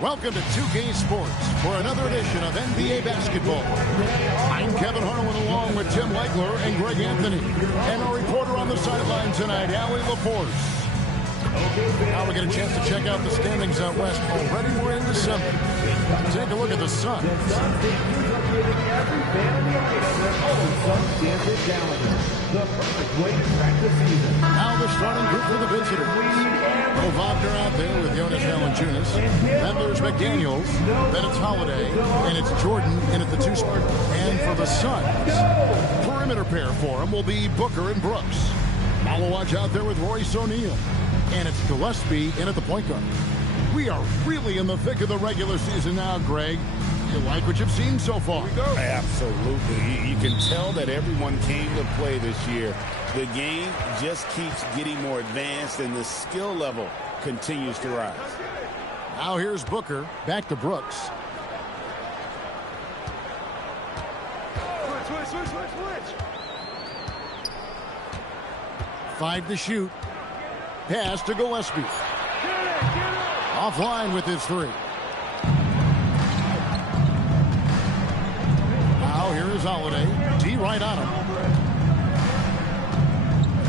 Welcome to 2K Sports for another edition of NBA basketball. I'm Kevin Harlan along with Tim Legler and Greg Anthony. And our reporter on the sideline tonight, Allie LaForce. Now we get a chance to check out the standings out west. Already we're in December. Take a look at the Suns. Now the starting group for the visitors. Wagner out there with Jonas Valanciunas. Then there's McDaniels. Then it's Holiday. And it's Jordan in at the 2 spot. And for the Suns, perimeter pair for him will be Booker and Brooks. Malawaj out there with Royce O'Neal. And it's Gillespie in at the point guard. We are really in the thick of the regular season now, Greg. You like what you've seen so far? Absolutely. You can tell that everyone came to play this year. The game just keeps getting more advanced, and the skill level continues to rise. Now here's Booker. Back to Brooks. Switch. 5 to shoot. Pass to Gillespie. Offline with his 3. Now here is Holiday. D right on him.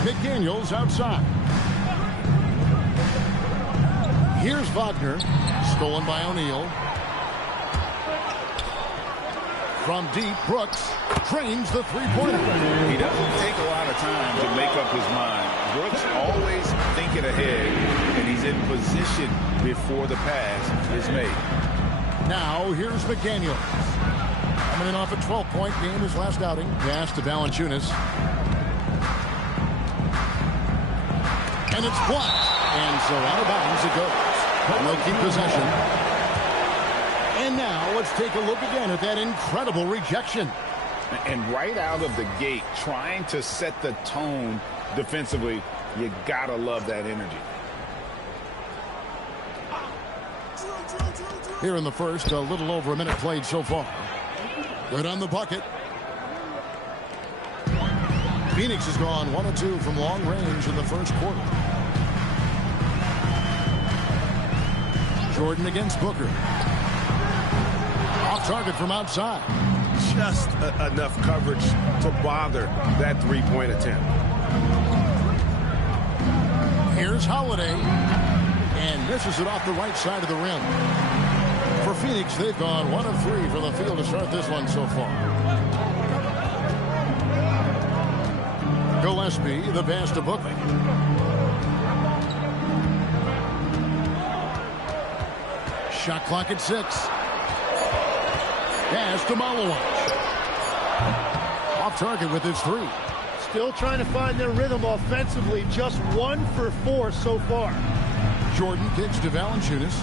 McDaniels outside. Here's Wagner. Stolen by O'Neal. From deep, Brooks trains the three-pointer. He doesn't take a lot of time to make up his mind. Brooks always thinking ahead, and he's in position before the pass is made. Now here's McDaniels. Coming in off a 12-point game his last outing. Pass to Valanciunas. And it's blocked. And so out of bounds it goes. They'll keep possession. And now let's take a look again at that incredible rejection. And right out of the gate, trying to set the tone defensively, you gotta love that energy. Here in the first, a little over a minute played so far. Good on the bucket. Phoenix has gone 1 of 2 from long range in the first quarter. Jordan against Booker. Off target from outside. Just enough coverage to bother that three-point attempt. Here's Holiday. And misses it off the right side of the rim. For Phoenix, they've gone 1 of 3 from the field to start this one so far. Gillespie, the pass to Booker. Shot clock at 6. Pass to Malawaj. Off target with his 3. Still trying to find their rhythm offensively. Just 1 for 4 so far. Jordan kicks to Valanciunas.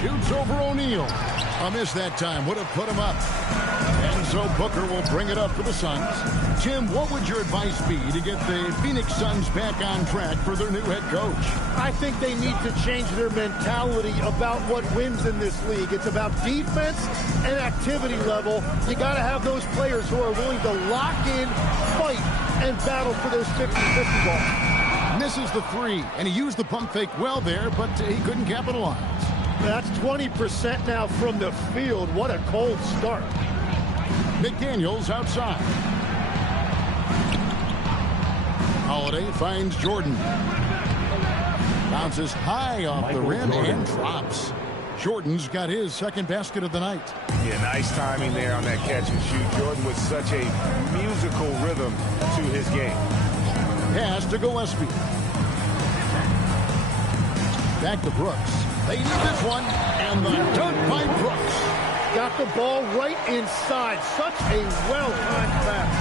Shoots over O'Neal. A miss that time. Would have put him up. And so Booker will bring it up for the Suns. Tim, what would your advice be to get the Phoenix Suns back on track for their new head coach? I think they need to change their mentality about what wins in this league. It's about defense and activity level. You got to have those players who are willing to lock in, fight, and battle for those 50-50 balls. Misses the 3, and he used the pump fake well there, but he couldn't capitalize. That's 20% now from the field. What a cold start. McDaniels outside. Holiday finds Jordan. Bounces high off the rim and drops. Jordan's got his second basket of the night. Yeah, nice timing there on that catch and shoot. Jordan with such a musical rhythm to his game. Pass to Gillespie. Back to Brooks. They need this one. And the dunk by Brooks. Got the ball right inside. Such a well-timed pass.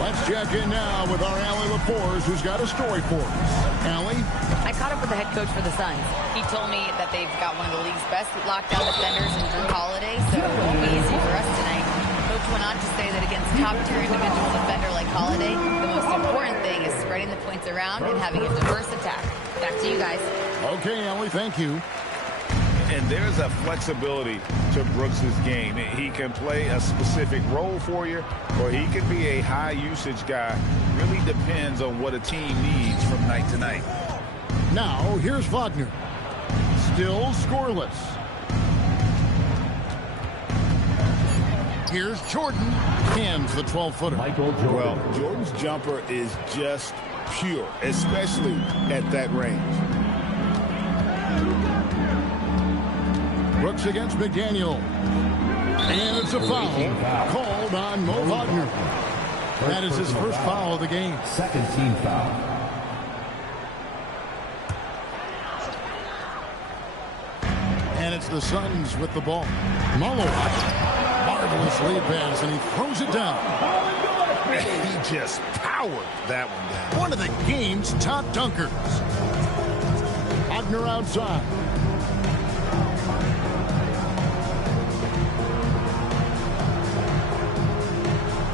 Let's check in now with our Allie LaForce, who's got a story for us. Allie? I caught up with the head coach for the Suns. He told me that they've got one of the league's best lockdown defenders in Drew Holiday, so it won't be easy for us tonight. Coach went on to say that against top-tier individual defender like Holiday, the most important thing is spreading the points around and having a diverse attack. Back to you guys. Okay, Allie, thank you. And there's a flexibility to Brooks' game. He can play a specific role for you, or he can be a high-usage guy. Really depends on what a team needs from night to night. Now, here's Wagner. Still scoreless. Here's Jordan. Hands the 12-footer. Well, Jordan's jumper is just pure, especially at that range. Brooks against McDaniel. And it's a foul called on Mo Wagner. That is his first foul of the game. Second team foul. And it's the Suns with the ball. Malawat. Marvelous lead pass, and he throws it down. He just powered that one down. One of the game's top dunkers. Wagner outside.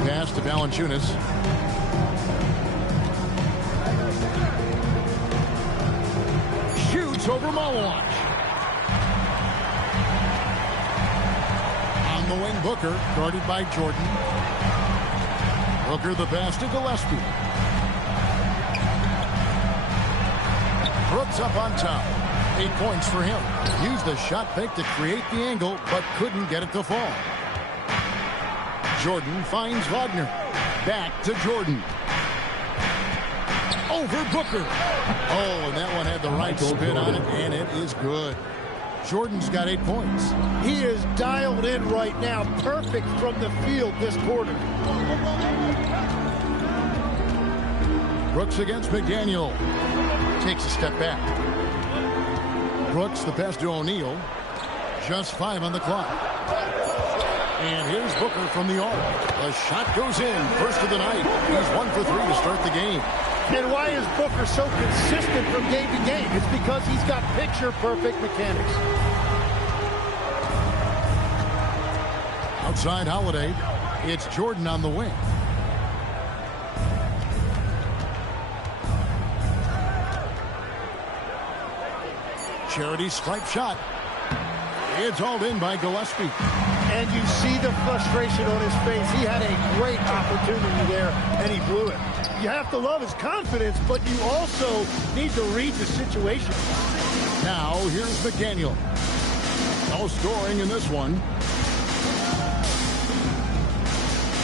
Pass to Valanciunas. Shoots over Malawat. On the wing, Booker, guarded by Jordan. Booker the pass to Gillespie. Brooks up on top. 8 points for him. Used the shot fake to create the angle, but couldn't get it to fall. Jordan finds Wagner. Back to Jordan. Over Booker. Oh, and that one had the right spin on it, and it is good. Jordan's got 8 points. He is dialed in right now. Perfect from the field this quarter. Brooks against McDaniel. Takes a step back. Brooks the pass to O'Neal. Just 5 on the clock. And here's Booker from the arc. The shot goes in. First of the night. He's 1 for 3 to start the game. And why is Booker so consistent from game to game? It's because he's got picture-perfect mechanics. Outside Holiday. It's Jordan on the wing. Charity stripe shot. It's hauled in by Gillespie. And you see the frustration on his face. He had a great opportunity there, and he blew it. You have to love his confidence, but you also need to read the situation. Now, here's McDaniel. No scoring in this one.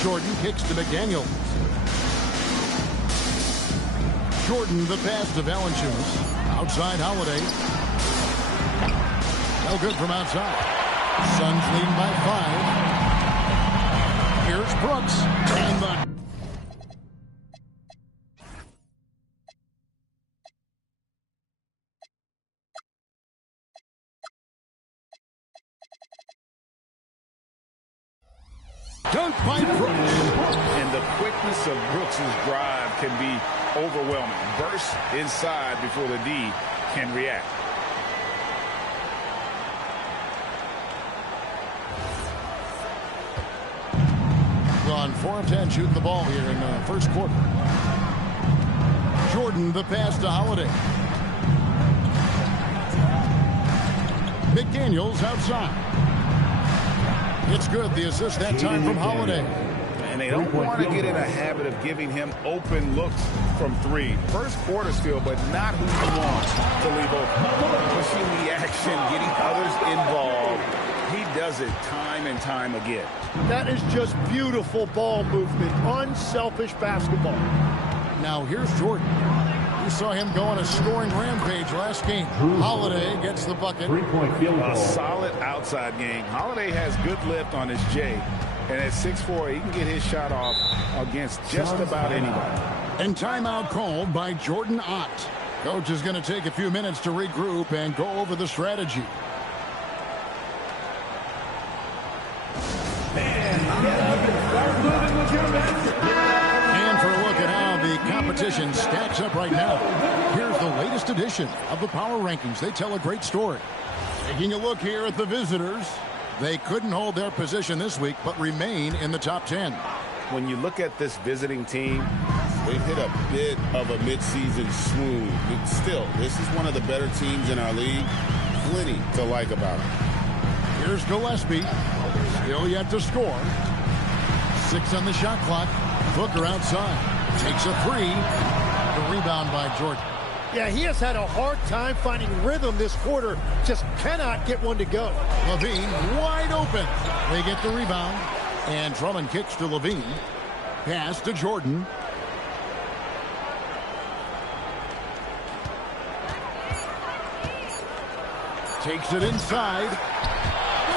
Jordan kicks to McDaniel. Jordan the pass to Valanciunas. Outside Holiday. No good from outside. Suns leading by 5. Here's Brooks. And the dunk by Brooks. And the quickness of Brooks's drive can be overwhelming. Burst inside before the D can react. On 4 of 10 shooting the ball here in the first quarter. Jordan the pass to Holiday. McDaniels outside. It's good. The assist that time from Holiday. And they don't want to get in a habit of giving him open looks from 3. First quarter still, but not who you want to leave open. Pushing the action, getting others involved. He does it time and time again. That is just beautiful ball movement. Unselfish basketball. Now here's Jordan. We saw him go on a scoring rampage last game. Holiday gets the bucket. 3-point field goal. A solid outside game. Holiday has good lift on his J. And at 6'4", he can get his shot off against just about anybody. And timeout called by Jordan Ott. Coach is going to take a few minutes to regroup and go over the strategy. And for a look at how the competition stacks up right now, here's the latest edition of the Power Rankings. They tell a great story. Taking a look here at the visitors, they couldn't hold their position this week, but remain in the top 10. When you look at this visiting team, they've hit a bit of a midseason swoon. But still, this is one of the better teams in our league. Plenty to like about them. Here's Gillespie. Still yet to score. 6 on the shot clock. Booker outside. Takes a 3. The rebound by Jordan. Yeah, he has had a hard time finding rhythm this quarter. Just cannot get one to go. Levine wide open. They get the rebound. And Drummond kicks to Levine. Pass to Jordan. Takes it inside.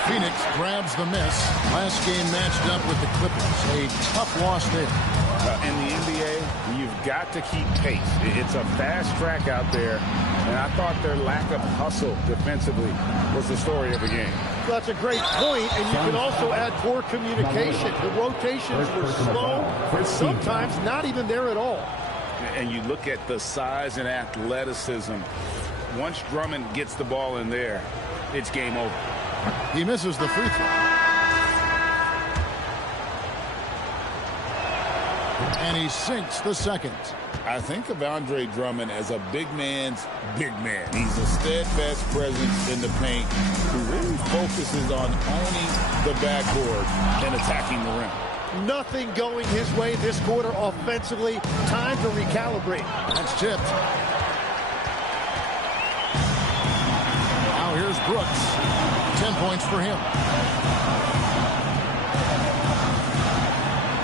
Phoenix grabs the miss. Last game matched up with the Clippers. A tough loss there. In the NBA, you've got to keep pace. It's a fast track out there, and I thought their lack of hustle defensively was the story of the game. That's a great point, and you can also add poor communication. The rotations were slow, and sometimes not even there at all. And you look at the size and athleticism. Once Drummond gets the ball in there, it's game over. He misses the free throw. And he sinks the second. I think of Andre Drummond as a big man's big man. He's a steadfast presence in the paint who really focuses on owning the backboard and attacking the rim. Nothing going his way this quarter offensively. Time to recalibrate. That's tipped. Now here's Brooks. 10 points for him.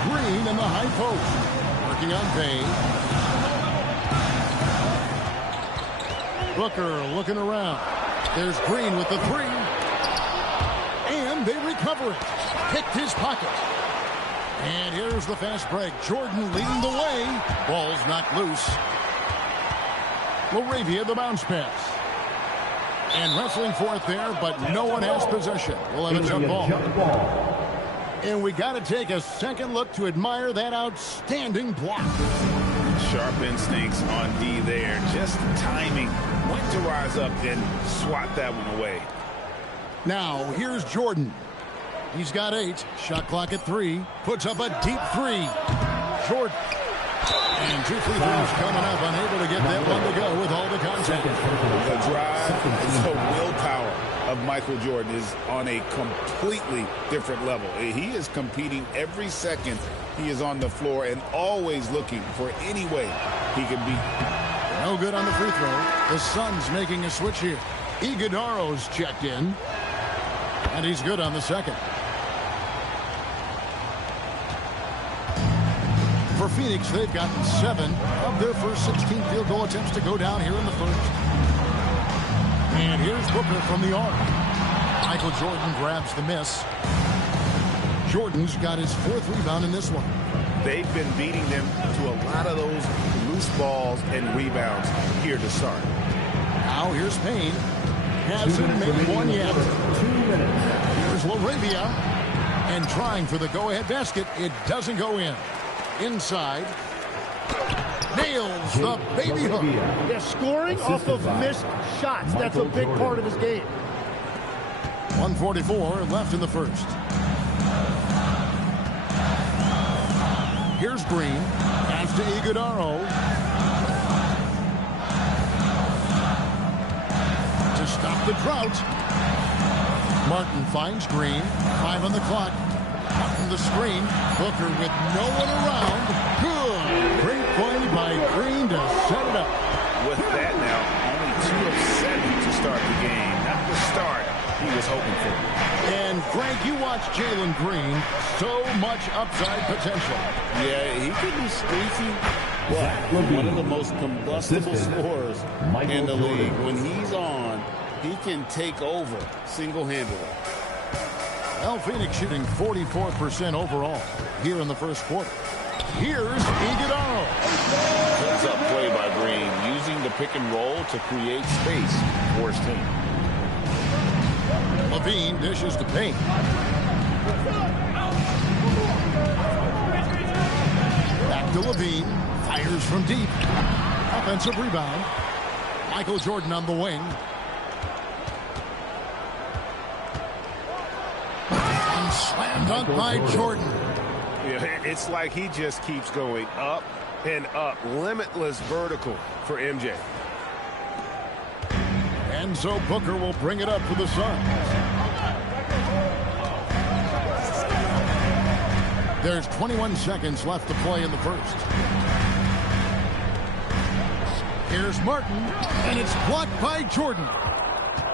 Green in the high post. Working on Bay. Booker looking around. There's Green with the three. And they recover it. Picked his pocket. And here's the fast break. Jordan leading the way. Ball's knocked loose. Laravia the bounce pass. And wrestling for it there, but no one has possession. We'll have a jump ball. And we got to take a second look to admire that outstanding block. Sharp instincts on D there. Just timing. When to rise up and swat that one away. Now, here's Jordan. He's got 8. Shot clock at 3. Puts up a deep 3. Jordan. And 2 free throws coming up. Unable to get that one to go with all the contact. The drive and the willpower of Michael Jordan is on a completely different level. He is competing every second he is on the floor and always looking for any way he can beat. No good on the free throw. The Suns making a switch here. Iguodaro's checked in. And he's good on the second. For Phoenix, they've gotten 7 of their first 16 field goal attempts to go down here in the first. And here's Booker from the arc. Michael Jordan grabs the miss. Jordan's got his 4th rebound in this one. They've been beating them to a lot of those loose balls and rebounds here to start. Now here's Payne. Hasn't made one yet. 2 minutes. Here's Laravia. And trying for the go-ahead basket. It doesn't go in. Inside. Nails the baby hook. Yeah, scoring off of missed shots. That's a big part of his game. 1:44 left in the first. Here's Green. Pass to Iguodaro. To stop the drought. Martin finds Green. 5 on the clock. Up from the screen. Booker with no one around. Good. Great play by Green to set it up. With that now, only 2 of 7 to start the game. Not the start he was hoping for. And Frank, you watch Jalen Green. So much upside potential. Yeah, he could be streaky. But one of the most combustible scorers in the league. When he's on, he can take over single-handedly. Well, Phoenix shooting 44% overall here in the first quarter. Here's Iguodaro. Heads up play by Green, using the pick and roll to create space for his team. Levine dishes to Payne. Back to Levine. Fires from deep. Offensive rebound. Michael Jordan on the wing. And slam dunk by Jordan. Yeah, it's like he just keeps going up and up. Limitless vertical for MJ. And so Booker will bring it up for the Suns. There's 21 seconds left to play in the first. Here's Martin, and it's blocked by Jordan.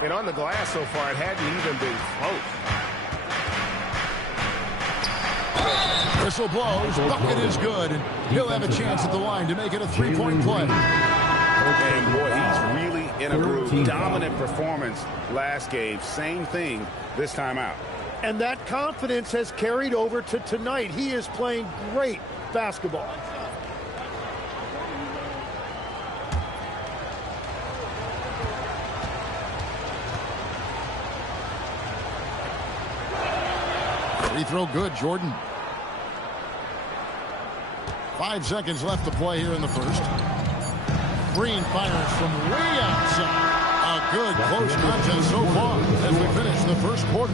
And on the glass so far, it hadn't even been close. Whistle blows. Bucket is good. And he'll have a chance at the line to make it a 3-point play. And boy, he's really in a groove. Dominant performance last game. Same thing this time out. And that confidence has carried over to tonight. He is playing great basketball. Free throw good, Jordan. 5 seconds left to play here in the first. Green fires from way outside. A good close contest so far as we finish the first quarter.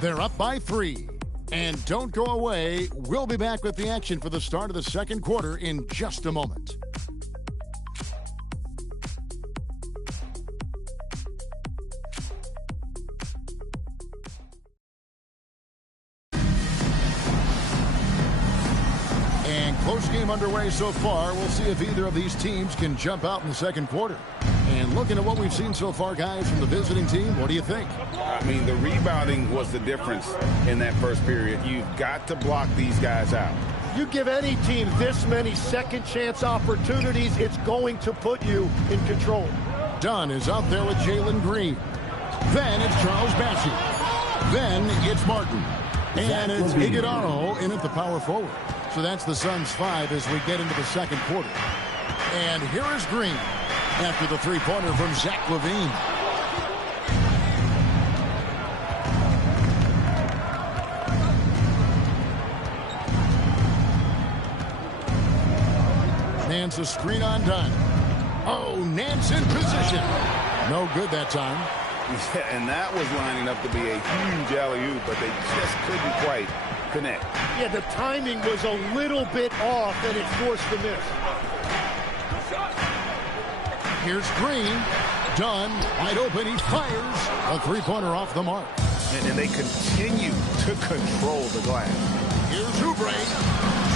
They're up by 3. And don't go away. We'll be back with the action for the start of the second quarter in just a moment. Close game underway so far. We'll see if either of these teams can jump out in the second quarter. And looking at what we've seen so far, guys, from the visiting team, what do you think? I mean, the rebounding was the difference in that first period. You've got to block these guys out. You give any team this many second chance opportunities, it's going to put you in control. Dunn is out there with Jalen Green. Then it's Charles Bassey. Then it's Martin. And it's Iguodala in at the power forward. So that's the Suns 5 as we get into the second quarter. And here is Green after the three-pointer from Zach LaVine. Nance a screen on Dunn. Oh, Nance in position. No good that time. Yeah, and that was lining up to be a huge alley-oop, but they just couldn't quite connect. Yeah, the timing was a little bit off, and it forced the miss. Here's Green. Dunn, wide open. He fires. A three-pointer off the mark. And they continue to control the glass. Here's Oubre.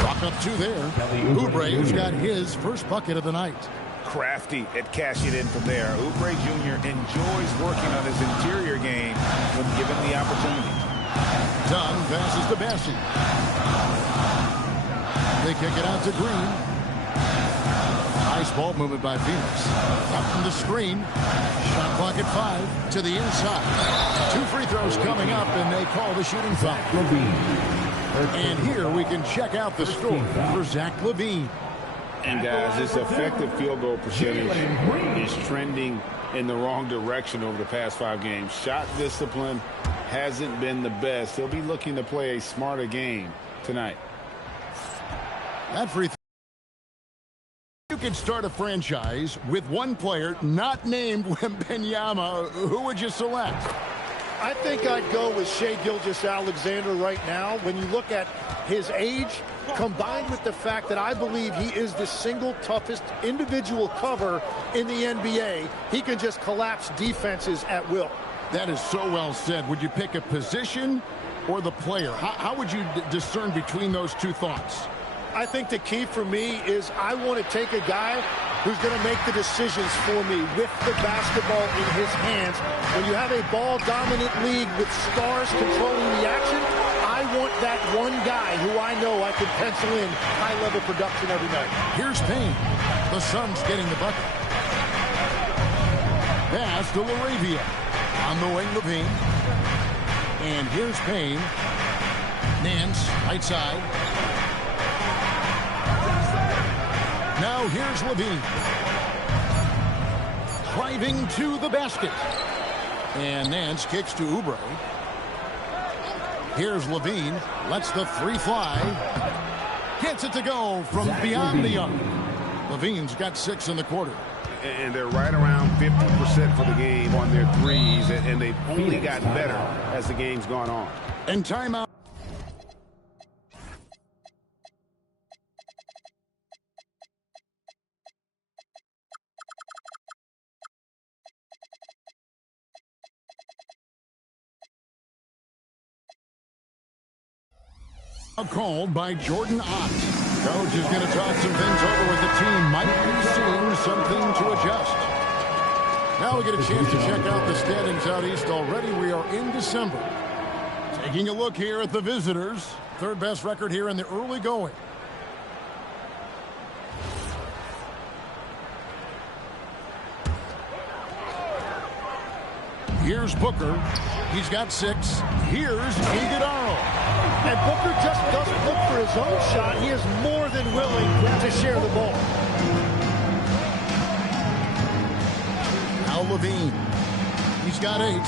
Chalk up 2 there. Oubre, who's got his first bucket of the night. Crafty at cashing in from there. Oubre Jr. enjoys working on his interior game when given the opportunity. Dunn passes to Bassey. They kick it out to Green. Nice ball movement by Phoenix. Up from the screen. Shot clock at 5 to the inside. 2 free throws coming up, and they call the shooting foul. And here we can check out the score for Zach LaVine. And guys, his effective field goal percentage is trending in the wrong direction over the past 5 games. Shot discipline hasn't been the best. He'll be looking to play a smarter game tonight. That free throw. You could start a franchise with one player not named Wembanyama. Who would you select? I think I'd go with Shai Gilgeous-Alexander right now. When you look at his age, combined with the fact that I believe he is the single toughest individual cover in the NBA, he can just collapse defenses at will. That is so well said. Would you pick a position or the player? How would you discern between those two thoughts? I think the key for me is I want to take a guy who's going to make the decisions for me with the basketball in his hands. When you have a ball-dominant league with stars controlling the action, I want that one guy who I know I can pencil in high-level production every night. Here's Payne. The Suns getting the bucket. Pass to LaRavia. On the wing, LaVine. And here's Payne. Nance, right side. Now here's LaVine. Driving to the basket. And Nance kicks to Oubre. Here's LaVine. Lets the 3 fly. Gets it to go from beyond the arc. LaVine's got 6 in the quarter. And they're right around 50% for the game on their threes. And they've only gotten better as the game's gone on. And timeout. Called by Jordan Ott. Coach is going to talk some things over with the team. Might be seeing something to adjust. Now we get a chance to check out the standings out east already. We are in December. Taking a look here at the visitors. Third best record here in the early going. Here's Booker. He's got 6. Here's Iguodala. And Booker just doesn't look for his own shot. He is more than willing to share the ball. Now Levine. He's got 8.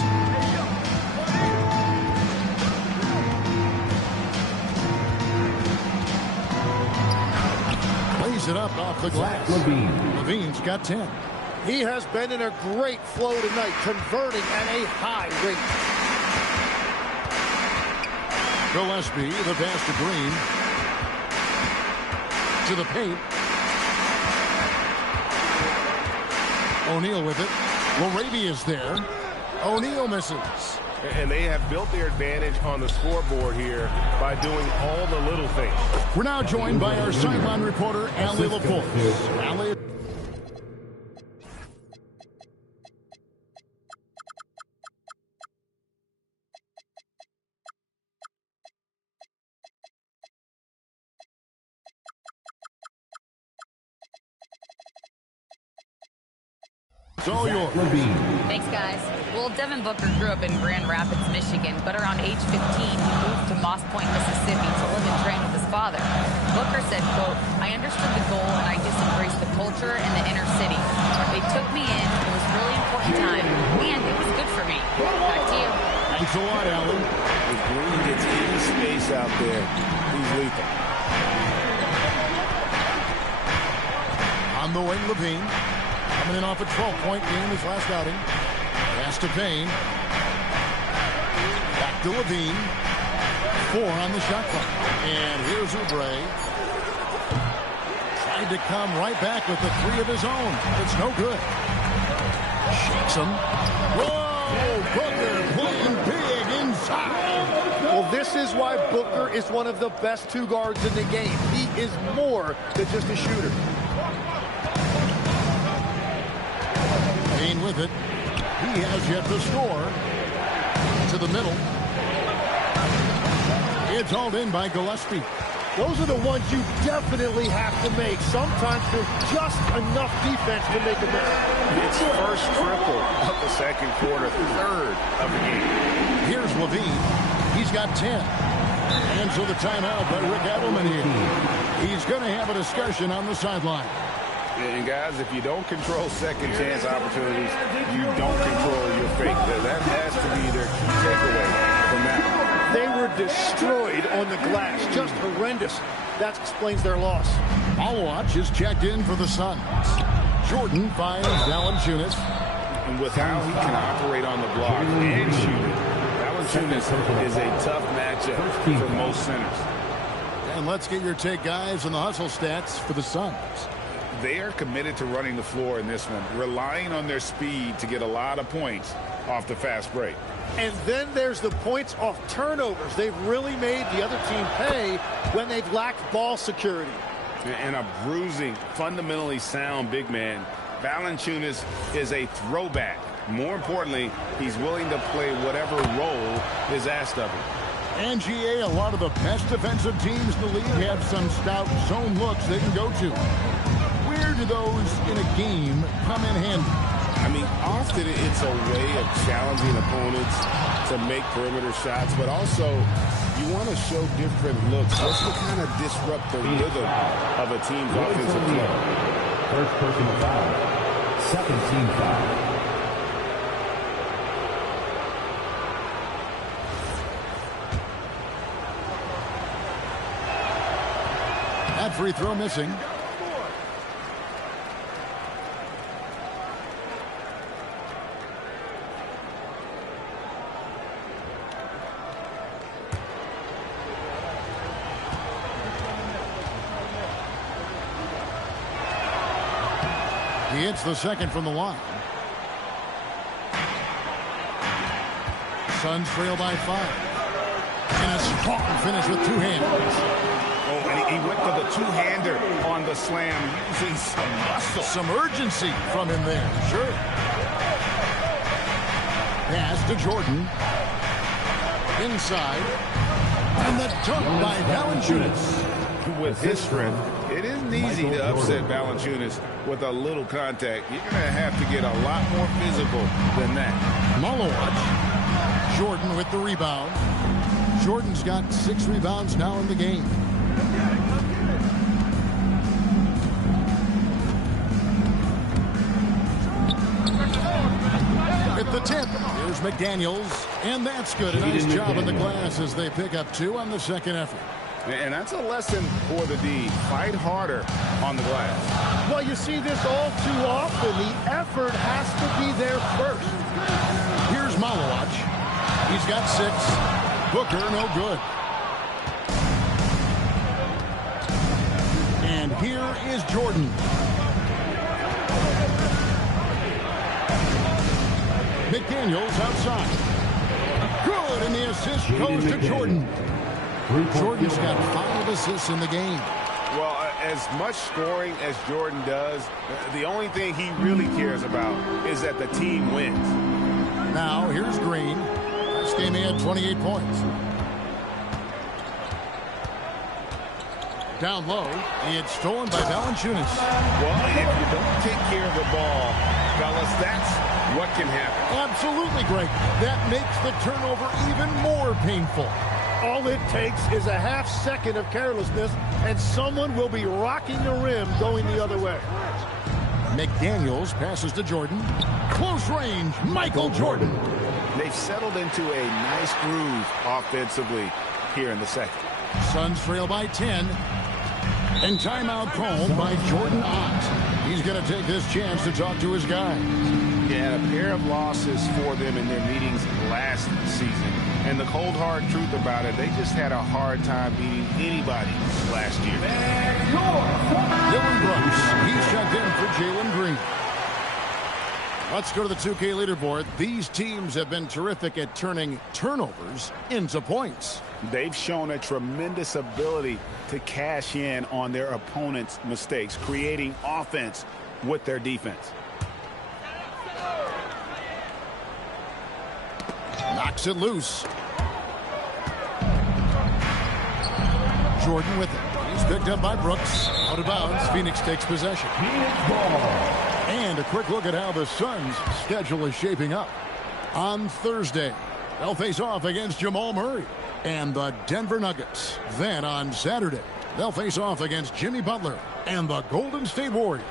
Plays it up off the glass. Levine's got 10. He has been in a great flow tonight, converting at a high rate. Gillespie, the pass to Green. To the paint. O'Neal with it. Larabia's there. O'Neal misses. And they have built their advantage on the scoreboard here by doing all the little things. We're now joined by our sideline reporter, Allie Laporte. Allie. It's all yours. Thanks, guys. Well, Devin Booker grew up in Grand Rapids, Michigan, but around age 15, he moved to Moss Point, Mississippi to live and train with his father. Booker said, quote, "I understood the goal and I just embraced the culture and the inner city. They took me in. It was a really important time, and it was good for me." Back to you. Thanks a lot, Allie. If Green gets any space out there, he's lethal. On the wing, Levine. Coming in off a 12-point game his last outing. Pass to Payne. Back to Levine. 4 on the shot clock. And here's Oubre. Tried to come right back with the 3 of his own. It's no good. Shakes him. Whoa! Booker playing big inside. Well, this is why Booker is one of the best 2 guards in the game. He is more than just a shooter. Payne with it. He has yet to score. To the middle. It's hauled in by Gillespie. Those are the ones you definitely have to make. Sometimes there's just enough defense to make a miss. It's first triple of the second quarter, third of the game. Here's Levine. He's got 10. And so the timeout by Rick Adelman here. He's going to have a discussion on the sideline. And guys, if you don't control second chance opportunities, you don't control your fate. That has to be their key takeaway from that. They were destroyed on the glass. Just horrendous. That explains their loss. Allwatch is checked in for the Suns. Jordan finds Valanciunas. And with how he can operate on the block and shoot it, Valanciunas is a tough matchup for most centers. And let's get your take, guys, on the hustle stats for the Suns. They are committed to running the floor in this one, relying on their speed to get a lot of points off the fast break. And then there's the points off turnovers. They've really made the other team pay when they've lacked ball security. And a bruising, fundamentally sound big man. Valanciunas is a throwback. More importantly, he's willing to play whatever role is asked of him. And GA, a lot of the best defensive teams in the league have some stout zone looks they can go to. Where do those in a game come in handy? I mean, often it's a way of challenging opponents to make perimeter shots, but also you want to show different looks just to kind of disrupt the rhythm of a team's offensive play. First personal foul. Second team foul. That free throw missing. He hits the second from the line. Suns trail by 5. And a strong finish with 2 hands. Oh, and he went for the two-hander on the slam, using some muscle. Some urgency from him there. Sure. Pass to Jordan. Inside. And the dunk by Valanciunas. With his strength, it isn't easy to upset Valanciunas with a little contact. You're going to have to get a lot more physical than that. Malowatch. Jordan with the rebound. Jordan's got 6 rebounds now in the game. At the tip, here's McDaniels, and that's good. A nice job on the glass as they pick up 2 on the second effort. And that's a lesson for the D. Fight harder on the glass. Well, you see this all too often. The effort has to be there first. Here's Malowatch. He's got 6. Booker, no good. And here is Jordan. McDaniels outside. Good, and the assist goes to Jordan. Jordan's got 5 assists in the game. Well, as much scoring as Jordan does, the only thing he really cares about is that the team wins. Now, here's Green. This game he had 28 points. Down low, it's stolen by Valanciunas. Well, if you don't take care of the ball, fellas, that's what can happen. Absolutely great. That makes the turnover even more painful. All it takes is a half second of carelessness, and someone will be rocking the rim going the other way. McDaniels passes to Jordan. Close range, Michael Jordan. They've settled into a nice groove offensively here in the second. Suns trail by 10. And timeout called by Jordan Ott. He's going to take this chance to talk to his guys. Yeah, a pair of losses for them in their meetings last season. And the cold, hard truth about it, they just had a hard time beating anybody last year. Dylan Brooks, he's checked in for Jalen Green. Let's go to the 2K leaderboard. These teams have been terrific at turning turnovers into points. They've shown a tremendous ability to cash in on their opponent's mistakes, creating offense with their defense. Knocks it loose. Jordan with it. He's picked up by Brooks. Out of bounds. Phoenix takes possession. And a quick look at how the Suns' schedule is shaping up. On Thursday, they'll face off against Jamal Murray and the Denver Nuggets. Then on Saturday, they'll face off against Jimmy Butler and the Golden State Warriors.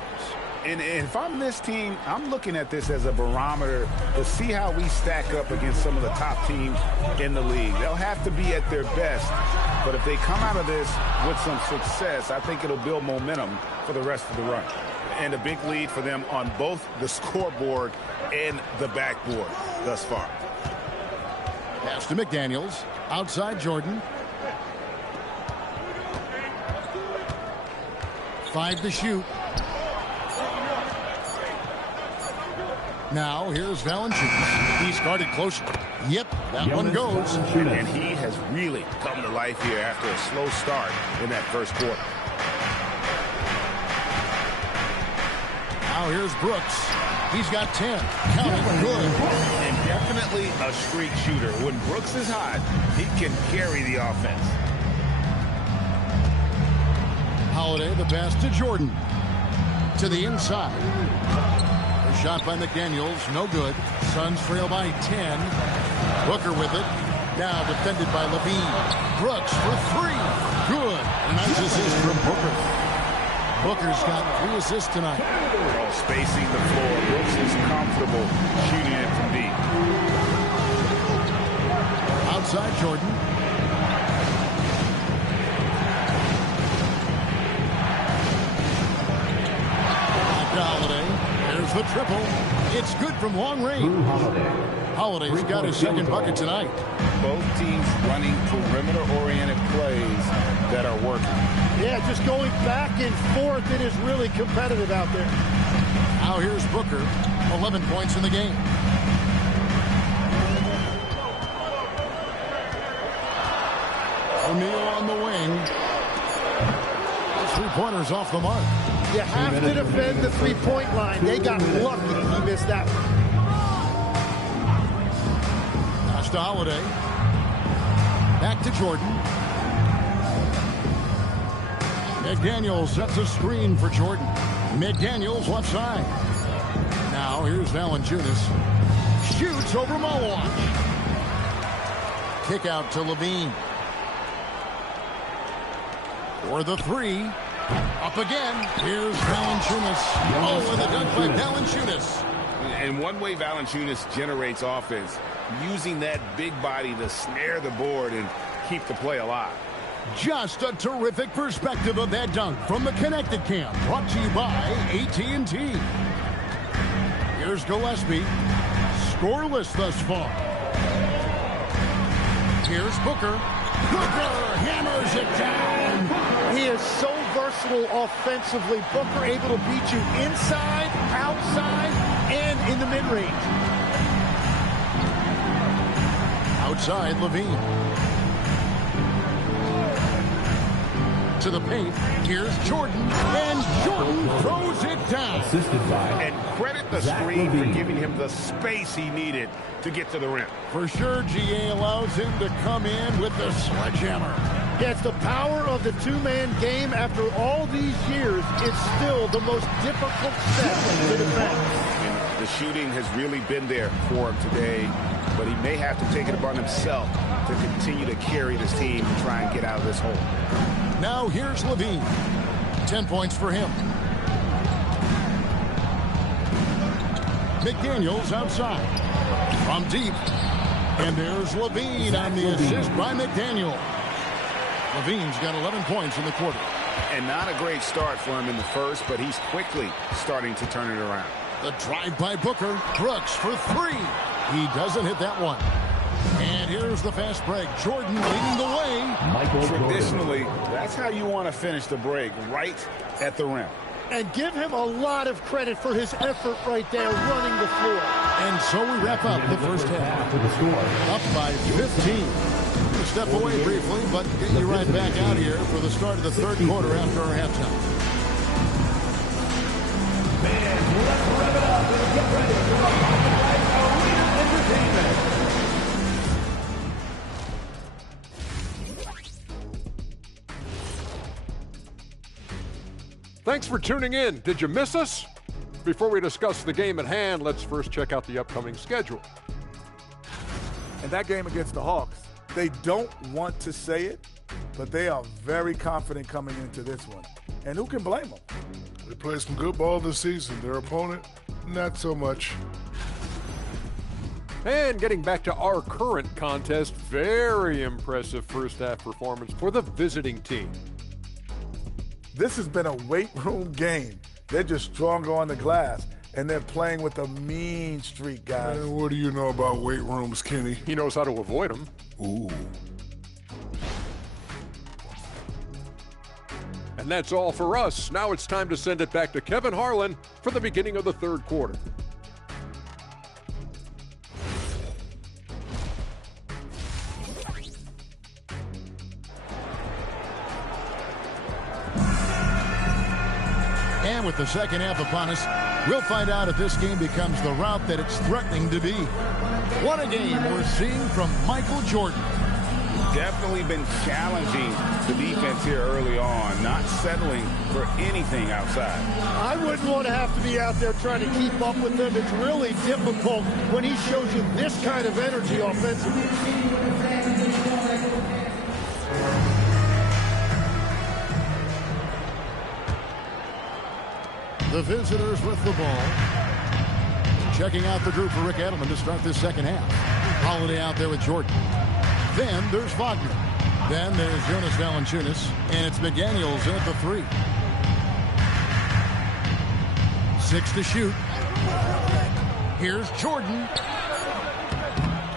And if I'm this team, I'm looking at this as a barometer to see how we stack up against some of the top teams in the league. They'll have to be at their best, but if they come out of this with some success, I think it'll build momentum for the rest of the run. And a big lead for them on both the scoreboard and the backboard thus far. Pass to McDaniels. Outside Jordan. 5 to shoot. Now here's Valanciunas. He's guarded closer. Yep, that one goes. And he has really come to life here after a slow start in that first quarter. Now here's Brooks. He's got 10. Count it, good. And definitely a streak shooter. When Brooks is hot, he can carry the offense. Holiday, the pass to Jordan. To the inside. A shot by McDaniels, no good. Suns trail by 10. Booker with it. Now defended by Levine. Brooks for 3. Good. A nice assist from Booker. Booker's got 3 assists tonight. All spacing the floor. Brooks is comfortable shooting it from deep. Outside Jordan. Holiday. There's the triple. It's good from long range. Holiday's got his second bucket tonight. Both teams running perimeter-oriented plays that are working. Yeah, just going back and forth. It is really competitive out there. Now here's Booker. 11 points in the game. O'Neal on the wing. Three-pointers off the mark. You have to defend the three-point line. They got lucky he missed that one. Pass to Holiday. Back Back to Jordan. McDaniels sets a screen for Jordan. McDaniels left side. Now here's Valanciunas. Shoots over Malawach. Kick out to Levine. For the three. Up again. Here's Valanciunas. Oh, and the dunk by Valanciunas. And one way Valanciunas generates offense, using that big body to snare the board and keep the play alive. Just a terrific perspective of that dunk from the Connected Cam, brought to you by AT&T. Here's Gillespie, scoreless thus far. Here's Booker. Booker hammers it down. He is so versatile offensively. Booker able to beat you inside, outside, and in the mid-range. Outside, Levine. To the paint. Here's Jordan. And Jordan throws it down. Assisted by. And credit the screen for giving him the space he needed to get to the rim. For sure, GA allows him to come in with the sledgehammer. Yeah, it's the power of the two-man game. After all these years, it's still the most difficult step to defend. The shooting has really been there for him today, but he may have to take it upon himself to continue to carry this team and try and get out of this hole. Now here's Levine. 10 points for him. McDaniels outside. From deep. And there's Levine on the assist by McDaniel. Levine's got 11 points in the quarter. And not a great start for him in the first, but he's quickly starting to turn it around. The drive by Booker. Brooks for three. He doesn't hit that one. And here's the fast break. Jordan leading the way. Traditionally, that's how you want to finish the break, right at the rim. And give him a lot of credit for his effort right there running the floor. And so we wrap up the first half. Up by 15. We'll step away briefly, but get you right back out here for the start of the third quarter after our halftime. Let's wrap it up and get ready for the Entertainment. Thanks for tuning in. Did you miss us? Before we discuss the game at hand, let's first check out the upcoming schedule. And that game against the Hawks, they don't want to say it, but they are very confident coming into this one. And who can blame them? They played some good ball this season. Their opponent, not so much. And getting back to our current contest, very impressive first half performance for the visiting team. This has been a weight room game. They're just stronger on the glass, and they're playing with a mean streak, guys. And what do you know about weight rooms, Kenny? He knows how to avoid them. Ooh. And that's all for us. Now it's time to send it back to Kevin Harlan for the beginning of the third quarter. And with the second half upon us, we'll find out if this game becomes the route that it's threatening to be. What a game we're seeing from Michael Jordan. Definitely been challenging the defense here early on, not settling for anything outside. I wouldn't want to have to be out there trying to keep up with them. It's really difficult when he shows you this kind of energy offensively. The visitors with the ball. Checking out the group for Rick Edelman to start this second half. Holiday out there with Jordan. Then there's Wagner. Then there's Jonas Valanciunas. And it's McDaniels at the three. 6 to shoot. Here's Jordan.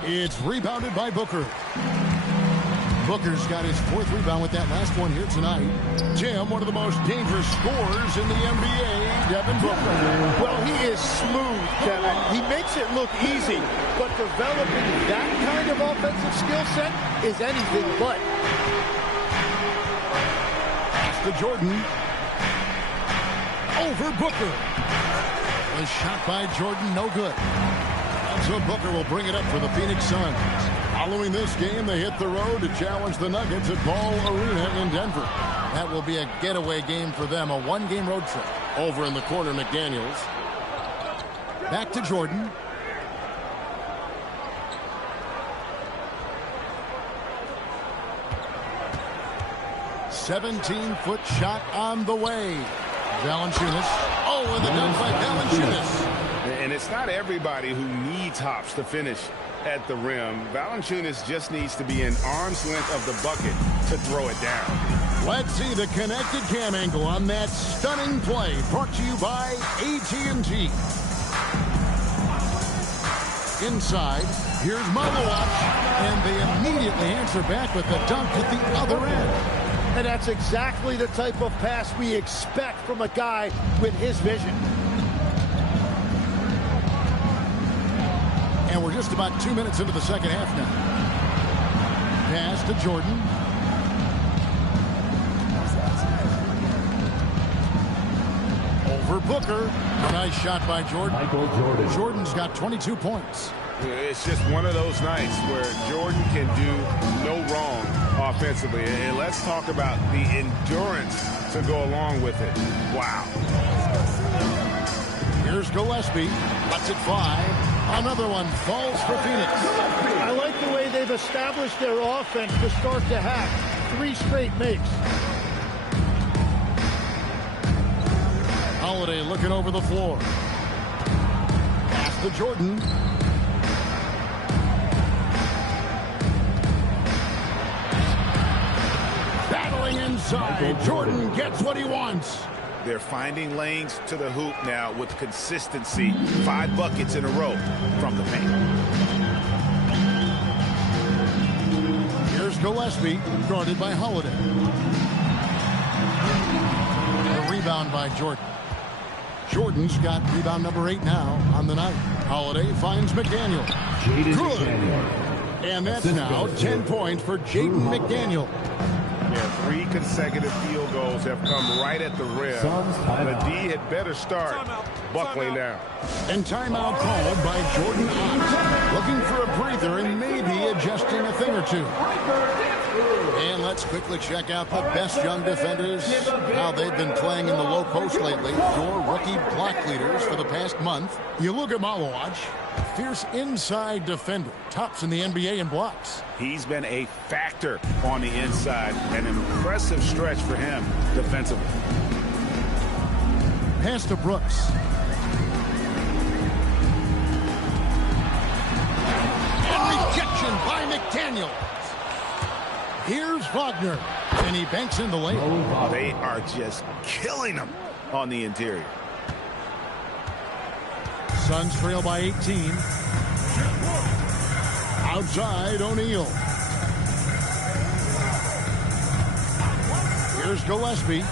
It's rebounded by Booker. Booker's got his 4th rebound with that last one here tonight. Jim, one of the most dangerous scorers in the NBA, Devin Booker. Well, he is smooth, Kevin. He makes it look easy, but developing that kind of offensive skill set is anything but. Pass to Jordan. Over Booker. A shot by Jordan, no good. And so Booker will bring it up for the Phoenix Suns. Following this game, they hit the road to challenge the Nuggets at Ball Arena in Denver. That will be a getaway game for them, a one-game road trip. Over in the corner, McDaniels. Back to Jordan. "17-foot shot on the way." Valanciunas. Oh, and the dunk by Valanciunas. And it's not everybody who needs hops to finish at the rim. Valanciunas just needs to be an arm's length of the bucket to throw it down. Let's see the connected cam angle on that stunning play. Brought to you by AT&T. Inside, here's Malowatch, and they immediately answer back with the dunk at the other end. And that's exactly the type of pass we expect from a guy with his vision. And we're just about 2 minutes into the second half now. Pass to Jordan. Over Booker. Nice shot by Jordan. Jordan's got 22 points. It's just one of those nights where Jordan can do no wrong offensively. And let's talk about the endurance to go along with it. Wow. Here's Gillespie. Lets it fly. Another one falls for Phoenix. I like the way they've established their offense to start the half. 3 straight makes. Holiday looking over the floor. Pass to Jordan. Battling inside. Jordan gets what he wants. They're finding lanes to the hoop now with consistency. 5 buckets in a row from the paint. Here's Gillespie, guarded by Holiday. The rebound by Jordan. Jordan's got rebound number 8 now on the night. Holiday finds McDaniel. Good. And that's now 10 points for Jaden McDaniel. Yeah, 3 consecutive field goals have come right at the rim. The D had better start buckling down. And timeout called by Jordan Ox. Looking for a breather and maybe adjusting a thing or two. And let's quickly check out the best young defenders, how they've been playing in the low post lately. Your rookie block leaders for the past month. You look at Malowatch, fierce inside defender, tops in the NBA in blocks. He's been a factor on the inside. An impressive stretch for him defensively. Pass to Brooks. And rejection by McDaniel. Here's Wagner, and he banks in the lane. They are just killing him on the interior. Suns trail by 18. Outside, O'Neal. Here's Gillespie.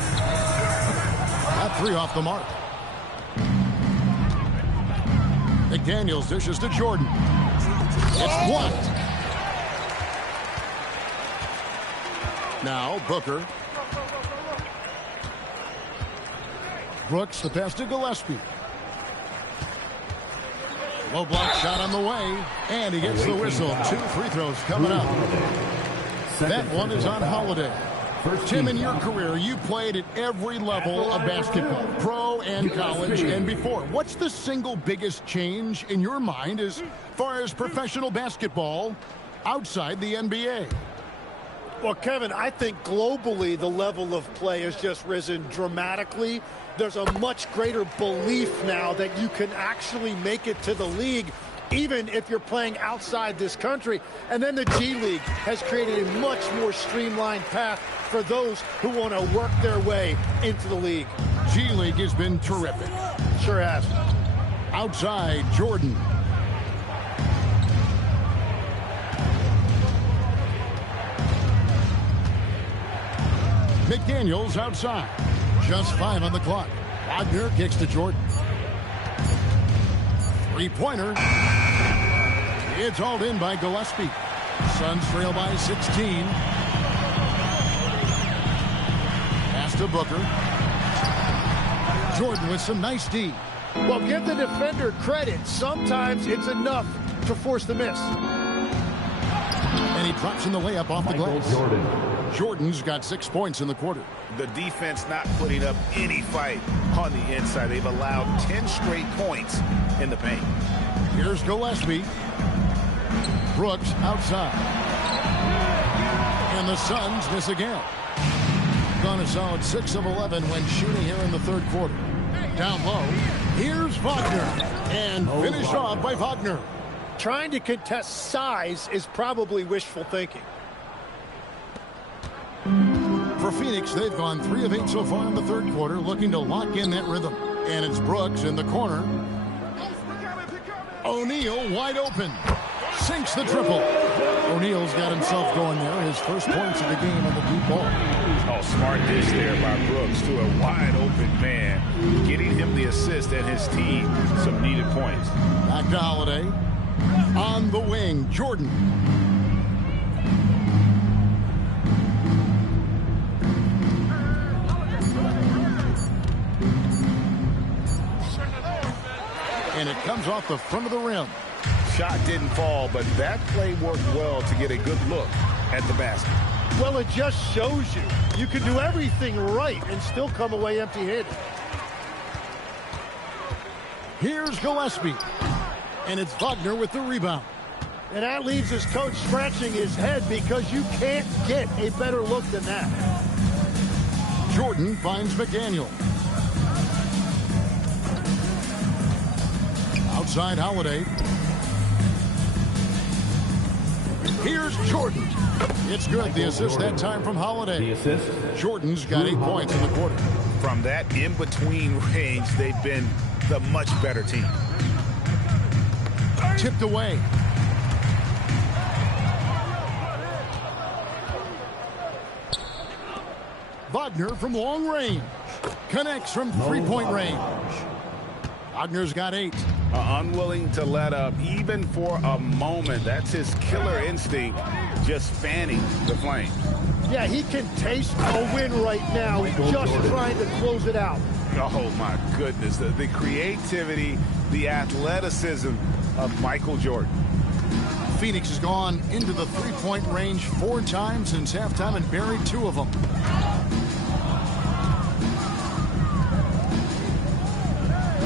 That 3 off the mark. McDaniels dishes to Jordan. It's blocked. Now Booker. Brooks, the pass to Gillespie. Low block shot on the way, and he gets the whistle. 2 free throws coming up. That one is on Holiday. Tim, in your career, you played at every level of basketball, pro and college and before. What's the single biggest change in your mind as far as professional basketball outside the NBA? Well, Kevin, I think globally the level of play has just risen dramatically. There's a much greater belief now that you can actually make it to the league, even if you're playing outside this country. And then the G League has created a much more streamlined path for those who want to work their way into the league. G League has been terrific. Sure has. Outside, Jordan. McDaniels outside. Just 5 on the clock. Wagner kicks to Jordan. 3-pointer. It's hauled in by Gillespie. Suns trail by 16. Pass to Booker. Jordan with some nice D. Well, give the defender credit. Sometimes it's enough to force the miss. And he drops in the layup off the glass. Jordan's got 6 points in the quarter. The defense not putting up any fight on the inside. They've allowed 10 straight points in the paint. Here's Gillespie. Brooks outside. And the Suns miss again. Gone a solid 6 of 11 when shooting here in the third quarter. Down low, here's Wagner. And finished off by Wagner. Trying to contest size is probably wishful thinking. For Phoenix, they've gone 3 of 8 so far in the third quarter, looking to lock in that rhythm. And it's Brooks in the corner. O'Neal wide open. Sinks the triple. O'Neal's got himself going there. His first points of the game on the deep ball. Oh, smart dish there by Brooks to a wide open man. Getting him the assist and his team some needed points. Back to Holiday. On the wing, Jordan. And it comes off the front of the rim. Shot didn't fall, but that play worked well to get a good look at the basket. Well, it just shows you can do everything right and still come away empty-handed. Here's Gillespie. And it's Wagner with the rebound. And that leaves his coach scratching his head because you can't get a better look than that. Jordan finds McDaniel. Outside Holiday. Here's Jordan. It's good. The assist that time from Holiday. The assist. Jordan's got 8 points in the quarter. From that in-between range, they've been the much better team. Tipped away. Wagner from long range. Connects from three-point range. Wagner's got 8. Unwilling to let up even for a moment. That's his killer instinct, just fanning the flame. Yeah, he can taste a win right now. He's just trying to close it out. Oh, my goodness. The creativity, the athleticism of Michael Jordan. Phoenix has gone into the three-point range 4 times since halftime and buried 2 of them.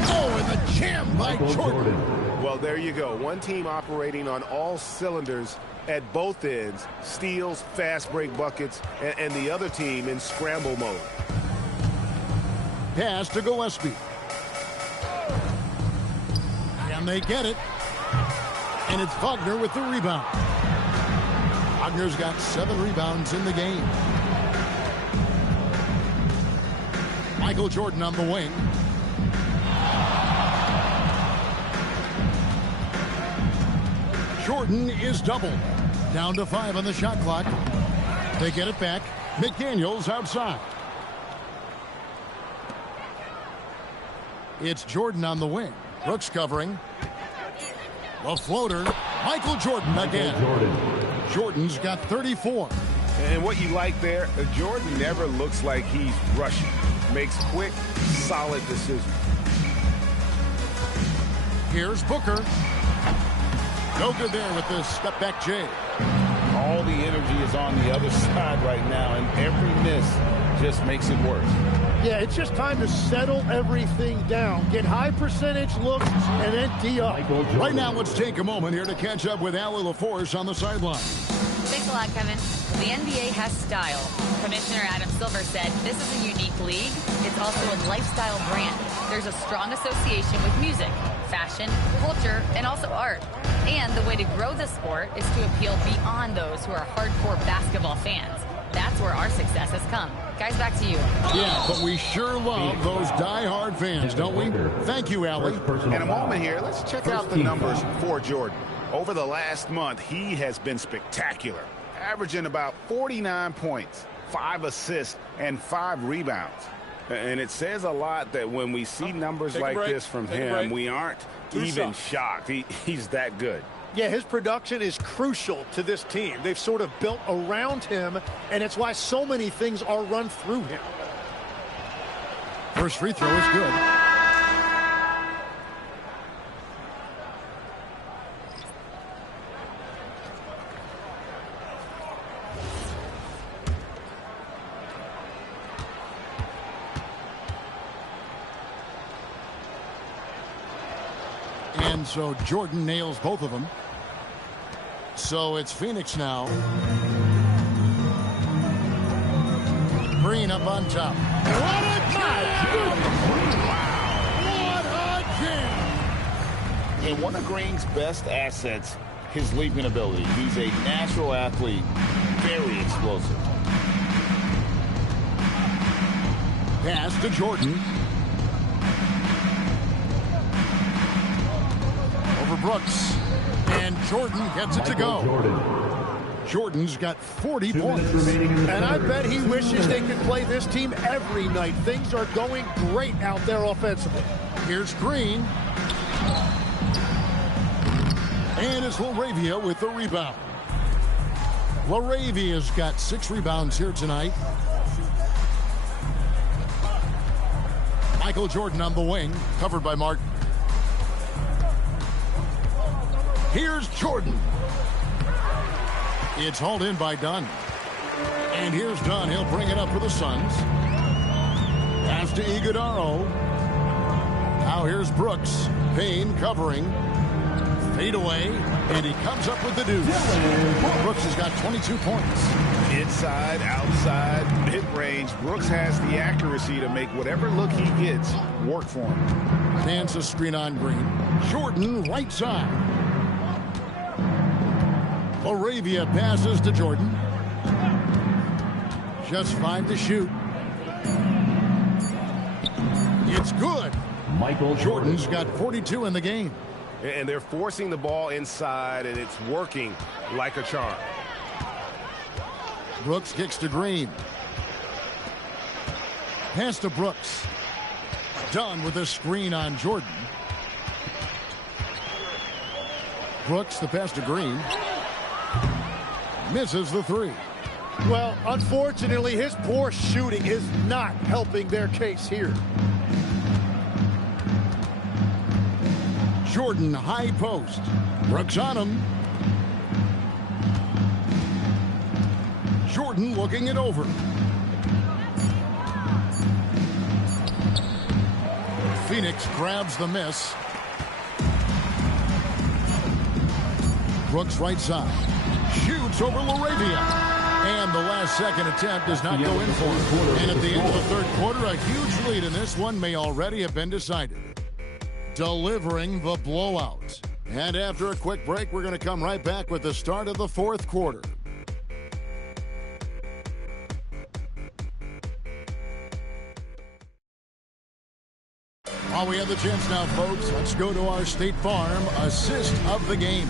Oh, and the jam by Jordan. Well, there you go. One team operating on all cylinders at both ends. Steals, fast break buckets, and the other team in scramble mode. Pass to Gillespie. And they get it. And it's Wagner with the rebound. Wagner's got 7 rebounds in the game. Michael Jordan on the wing. Jordan is doubled. Down to 5 on the shot clock. They get it back. McDaniel's outside. It's Jordan on the wing. Brooks covering. The floater. Michael Jordan again. Jordan's got 34. And what you like there, Jordan never looks like he's rushing. Makes quick, solid decisions. Here's Booker. No good there with this step back J. All the energy is on the other side right now, and every miss just makes it worse. Yeah, it's just time to settle everything down. Get high percentage looks and then D up. Right now, let's take a moment here to catch up with Allie LaForce on the sideline. Thanks a lot, Kevin. The NBA has style. Commissioner Adam Silver said this is a unique league. It's also a lifestyle brand. There's a strong association with music, fashion, culture, and also art. And the way to grow the sport is to appeal beyond those who are hardcore basketball fans. That's where our success has come. Guys, back to you. Yeah, but we sure love those die-hard fans, don't we? Thank you, Allie. In a moment here, let's check out the numbers for Jordan. Over the last month, he has been spectacular, averaging about 49 points, 5 assists, and 5 rebounds. And it says a lot that when we see numbers like this from him, we aren't even shocked. He's that good. Yeah, his production is crucial to this team. They've sort of built around him, and it's why so many things are run through him. First free throw is good. And so Jordan nails both of them. So it's Phoenix now. Green up on top. What a jam! What a jam! And one of Green's best assets, his leaping ability. He's a natural athlete, very explosive. Pass to Jordan. Over Brooks. And Jordan gets it to go. Jordan's got 40 points. And I bet he wishes they could play this team every night. Things are going great out there offensively. Here's Green. And it's LaRavia with the rebound. LaRavia's got 6 rebounds here tonight. Michael Jordan on the wing, covered by Martin. Here's Jordan. It's hauled in by Dunn. And here's Dunn. He'll bring it up for the Suns. Pass to Iguodaro. Now here's Brooks. Payne covering. Fade away. And he comes up with the deuce. Brooks has got 22 points. Inside, outside, mid-range. Brooks has the accuracy to make whatever look he gets work for him. Hands a screen on Green. Jordan right side. LaRavia passes to Jordan. Just 5 to shoot. It's good. Michael Jordan's got 42 in the game. And they're forcing the ball inside, and it's working like a charm. Brooks kicks to Green. Pass to Brooks. Dunn with a screen on Jordan. Brooks, the pass to Green. Misses the 3. Well, unfortunately, his poor shooting is not helping their case here. Jordan, high post. Brooks on him. Jordan looking it over. Phoenix grabs the miss. Brooks right side. Shoots over LaRavia. And the last second attempt does not go in for him. And at the end of the third quarter, a huge lead in this one may already have been decided. Delivering the blowout. And after a quick break, we're going to come right back with the start of the fourth quarter. While we have the chance now, folks, let's go to our State Farm assist of the game.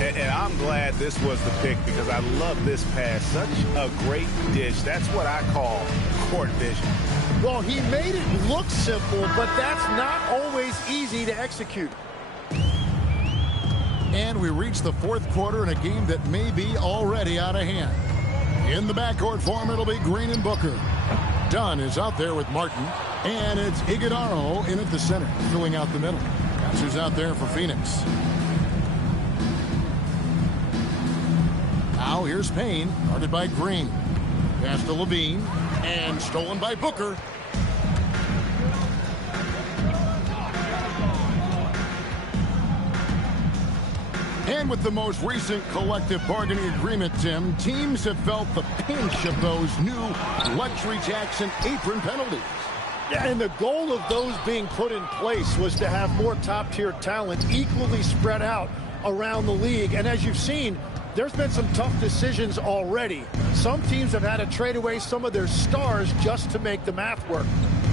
And I'm glad this was the pick because I love this pass. Such a great dish. That's what I call court vision. Well, he made it look simple, but that's not always easy to execute. And we reach the fourth quarter in a game that may be already out of hand. In the backcourt form, it'll be Green and Booker. Dunn is out there with Martin. And it's Iguodaro in at the center, filling out the middle. That's who's out there for Phoenix. Now here's Payne, guarded by Green. Pass to Levine, and stolen by Booker. And with the most recent collective bargaining agreement, Tim, teams have felt the pinch of those new luxury tax and apron penalties. And the goal of those being put in place was to have more top-tier talent equally spread out around the league. And as you've seen, there's been some tough decisions already. Some teams have had to trade away some of their stars just to make the math work.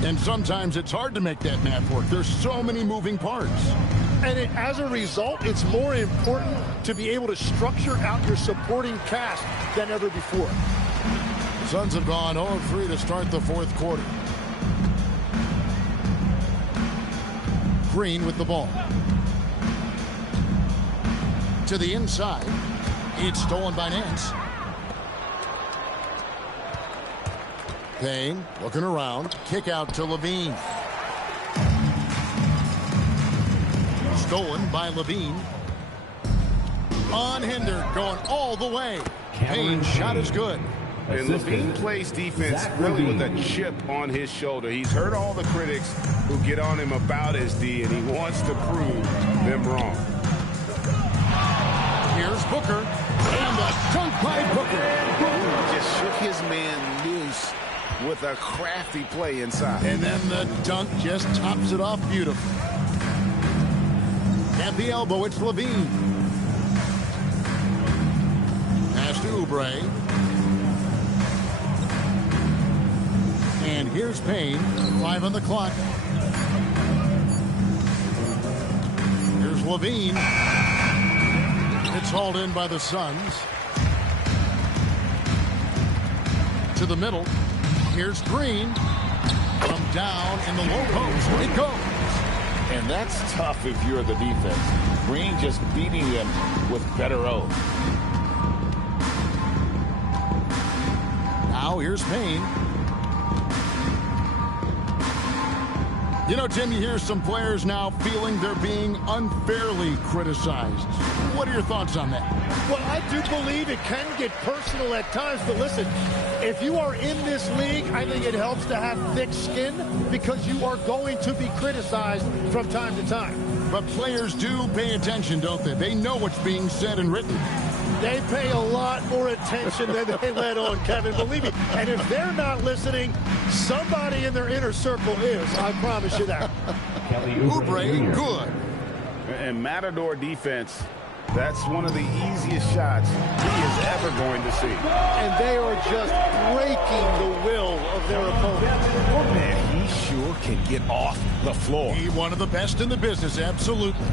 And sometimes it's hard to make that math work. There's so many moving parts. And as a result, it's more important to be able to structure out your supporting cast than ever before. The Suns have gone 0-3 to start the fourth quarter. Green with the ball. To the inside. It's stolen by Nance. Payne looking around. Kick out to Levine. Stolen by Levine. Unhindered, going all the way. Payne's shot is good. And Levine plays defense really with a chip on his shoulder. He's heard all the critics who get on him about his D, and he wants to prove them wrong. Here's Booker, and a dunk by Booker. Just shook his man loose with a crafty play inside. And then the dunk just tops it off beautifully. At the elbow, it's Levine. Pass to Oubre. And here's Payne. 5 on the clock. Here's Levine. It's hauled in by the Suns. To the middle. Here's Green. From down in the low post. It goes. And that's tough if you're the defense. Green just beating them with better O. Now here's Payne. You know, Tim, you hear some players now feeling they're being unfairly criticized. What are your thoughts on that? Well, I do believe it can get personal at times, but listen, if you are in this league, I think it helps to have thick skin because you are going to be criticized from time to time. But players do pay attention, don't they? They know what's being said and written. They pay a lot more attention than they let on, Kevin, believe me. And if they're not listening, somebody in their inner circle is. I promise you that. Oubre, good. And Matador defense, that's one of the easiest shots he is ever going to see. And they are just breaking the will of their opponent. Man, he sure can get off the floor. He's one of the best in the business, absolutely.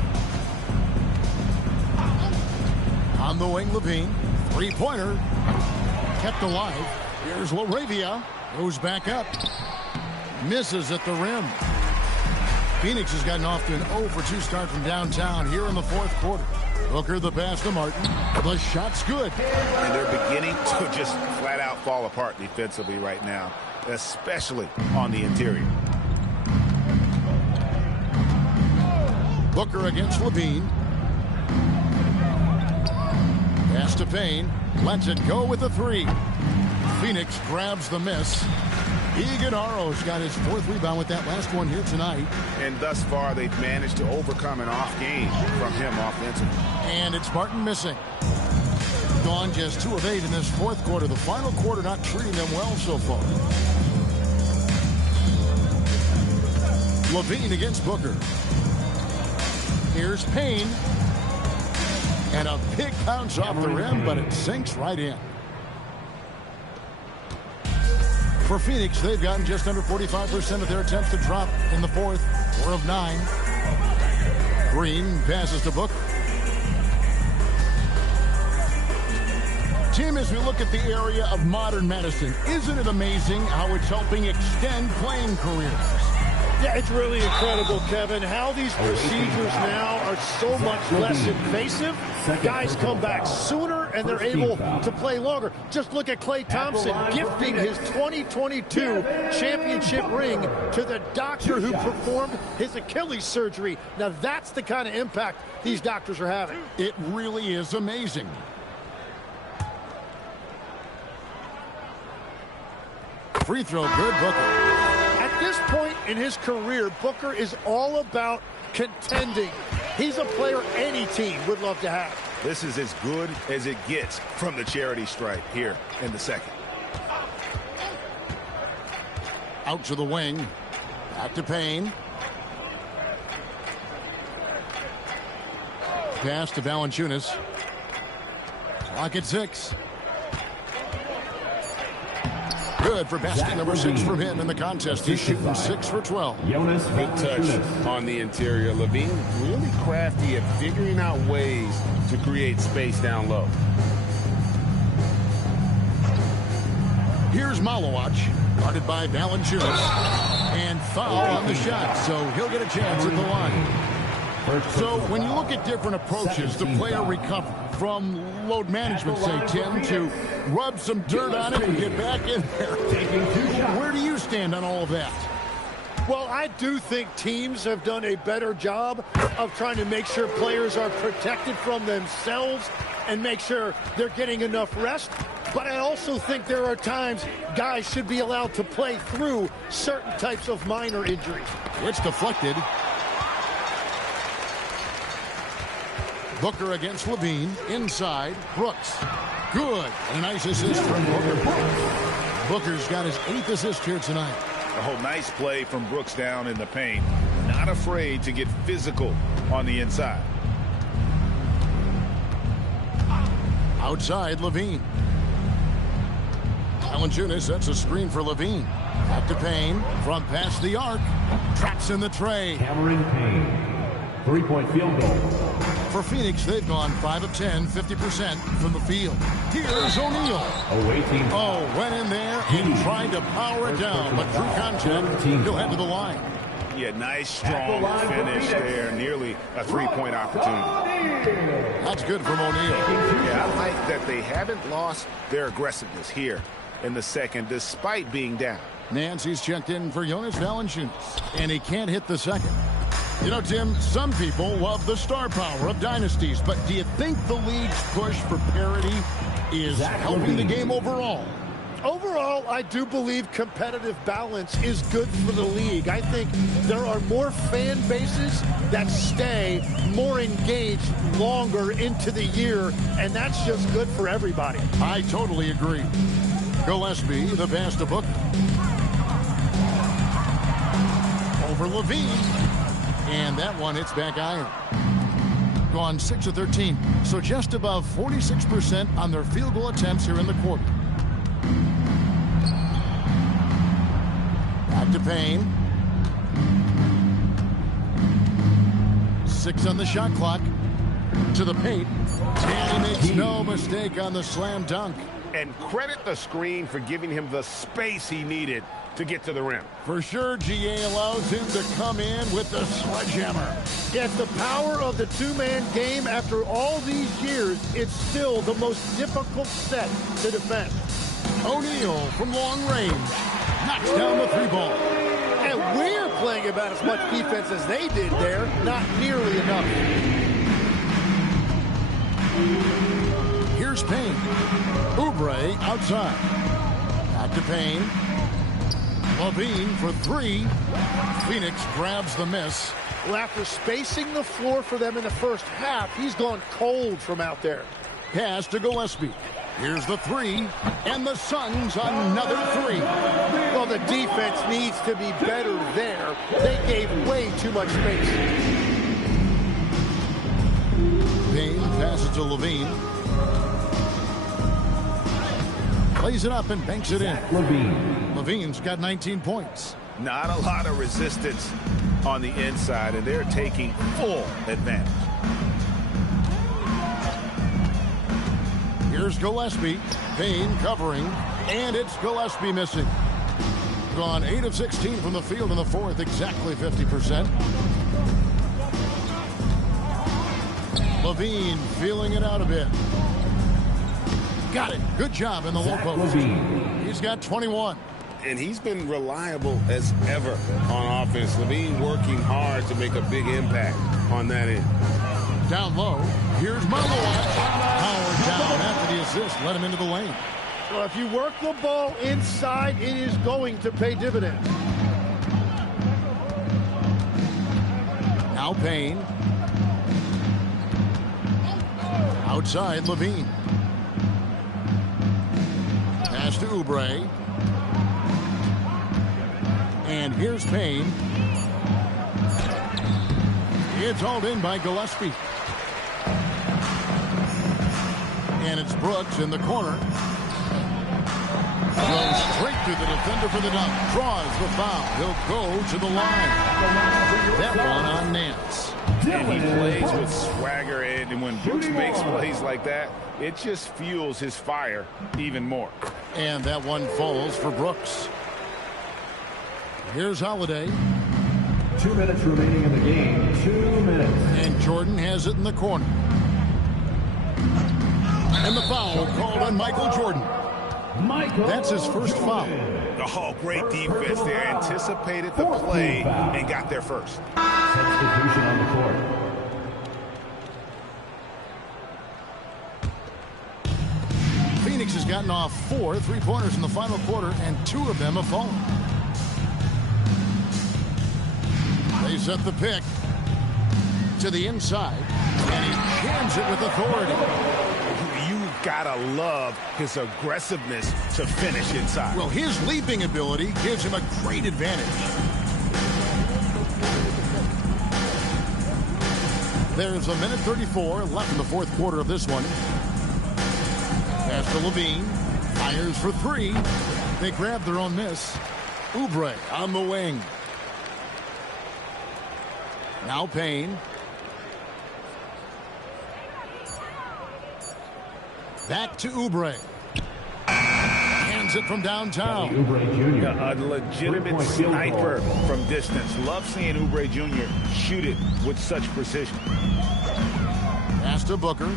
On the wing, Levine. Three-pointer. Kept alive. Here's LaRavia. Goes back up. Misses at the rim. Phoenix has gotten off to an 0-for-2 start from downtown here in the fourth quarter. Booker the pass to Martin. The shot's good. And they're beginning to just flat out fall apart defensively right now, especially on the interior. Booker against Levine. Pass to Payne. Lets it go with a three. Phoenix grabs the miss. Iguodala's got his fourth rebound with that last one here tonight. And thus far, they've managed to overcome an off game from him offensively. And it's Martin missing. Gone just 2 of 8 in this fourth quarter. The final quarter not treating them well so far. Levine against Booker. Here's Payne. And a big bounce off the rim, but it sinks right in. For Phoenix, they've gotten just under 45% of their attempts to drop in the fourth. 4 of 9. Green passes to Booker. Tim, as we look at the area of modern medicine, isn't it amazing how it's helping extend playing careers? Yeah, it's really incredible, Kevin, how these procedures now are so much less invasive. Guys come back sooner, and they're able to play longer. Just look at Klay Thompson gifting his 2022 championship ring to the doctor who performed his Achilles surgery. Now, that's the kind of impact these doctors are having. It really is amazing. Free throw, good, Booker. At this point in his career, Booker is all about contending. He's a player any team would love to have. This is as good as it gets from the charity stripe here in the second. Out to the wing. Back to Payne. Pass to Valanciunas. Clock at 6. Good for basket number 6 from him in the contest. He's shooting 6 for 12. Good touch on the interior. Levine really crafty at figuring out ways to create space down low. Here's Malowacz, guarded by Valanciunas, and foul on the shot, so he'll get a chance at the line. So when you look at different approaches to player recovery, from load management, say, Tim, to rub some dirt on it and get back in there, where do you stand on all of that? Well, I do think teams have done a better job of trying to make sure players are protected from themselves and make sure they're getting enough rest. but I also think there are times guys should be allowed to play through certain types of minor injuries. It's deflected. Booker against Levine. Inside. Brooks. Good. A nice assist from Booker. Booker's got his 8th assist here tonight. Oh, nice play from Brooks down in the paint. Not afraid to get physical on the inside. Outside, Levine. Valanciunas sets a screen for Levine. Back to Payne. From past the arc. Traps in the tray. Cameron Payne. 3-point field goal. For Phoenix, they've gone 5 of 10, 50% from the field. Here's O'Neal. Oh, went in there and tried to power it down, but through contact, he'll head to the line. Yeah, nice, strong finish there. Nearly a 3-point opportunity. That's good from O'Neal. Yeah, I like that they haven't lost their aggressiveness here in the second, despite being down. Nancy's checked in for Jonas Valanciunas, and he can't hit the second. You know, Tim, some people love the star power of dynasties, but do you think the league's push for parity is helping the game overall? Overall, I do believe competitive balance is good for the league. I think there are more fan bases that stay more engaged longer into the year, and that's just good for everybody. I totally agree. Gillespie, the pass to Booker. Over Levine. And that one hits back iron. Gone 6 of 13. So just above 46% on their field goal attempts here in the quarter. Back to Payne. 6 on the shot clock. To the paint. And he makes no mistake on the slam dunk. And credit the screen for giving him the space he needed to get to the rim. For sure, GA allows him to come in with the sledgehammer. Yeah, it's the power of the two-man game. After all these years, it's still the most difficult set to defend. O'Neal from long range knocks down the 3-ball. And we're playing about as much defense as they did there. Not nearly enough. Here's Payne. Oubre outside. Back to Payne. Levine for 3. Phoenix grabs the miss. Well, after spacing the floor for them in the first half, he's gone cold from out there. Pass to Gillespie. Here's the 3. And the Suns another 3. Well, the defense needs to be better there. They gave way too much space. Payne passes to Levine. Plays it up and banks it in. Levine's got 19 points. Not a lot of resistance on the inside, and they're taking full advantage. Here's Gillespie. Payne covering, and it's Gillespie missing. Gone 8 of 16 from the field in the fourth, exactly 50%. Levine feeling it out a bit. Got it. Good job in the low post. He's got 21. And he's been reliable as ever on offense. Levine working hard to make a big impact on that end. Down low. Here's Marlowe. Power down after the assist. Let him into the lane. Well, if you work the ball inside, it is going to pay dividends. Now Payne. Outside Levine. Pass to Oubre. And here's Payne. It's hauled in by Gillespie. And it's Brooks in the corner. Goes straight to the defender for the dunk. Draws the foul. He'll go to the line. That one on Nance. And he plays with swagger, and when Brooks makes plays like that, it just fuels his fire even more. And that one falls for Brooks. Here's Holiday. 2 minutes remaining in the game. 2 minutes. And Jordan has it in the corner. And the foul called on Michael Jordan. That's his first foul. Oh, great defense there. Anticipated the play and got there first. Substitution on the court. Phoenix has gotten off 4 3-pointers in the final quarter, and 2 of them have fallen. They set the pick to the inside, and he jams it with authority. You've got to love his aggressiveness to finish inside. Well, his leaping ability gives him a great advantage. There's a minute 34 left in the fourth quarter of this one. Pass to Levine. Fires for 3. They grab their own miss. Oubre on the wing. Now Payne. Back to Oubre. Hands it from downtown. A legitimate sniper from distance. Love seeing Oubre Jr. shoot it with such precision. Pass to Booker.